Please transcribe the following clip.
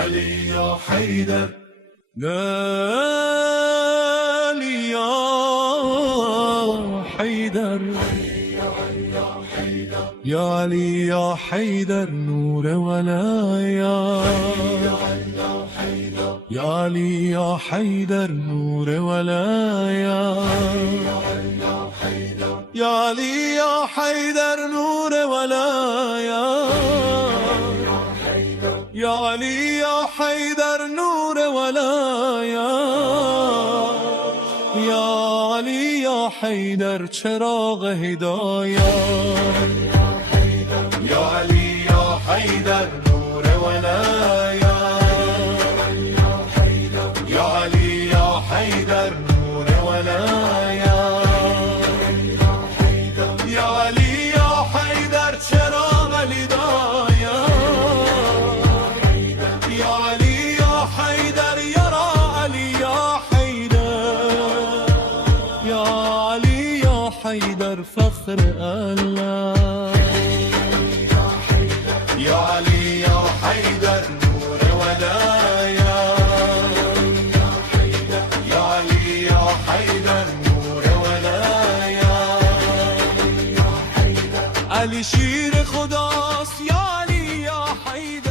علي يا حيدر علي يا حيدر يا علي يا حيدر نور ولايا يا علي يا حيدر نور ولايا يا علي يا حيدر نور ولايا يا علي يا حيدر نور ولايا يا علي يا حيدر چراغ هدايا يا علي يا حيدر نور ولايا يا علي يا حيدر نور ولايا يا علي يا حيدر چراغ هدايا يا علي يا حيدر يرى علي يا حيدر يا علي يا حيدر فخر الله يا علي يا حيدر نور ولايا يا علي يا حيدر نور ولايا علی شیر خداست یا علی یا حیدر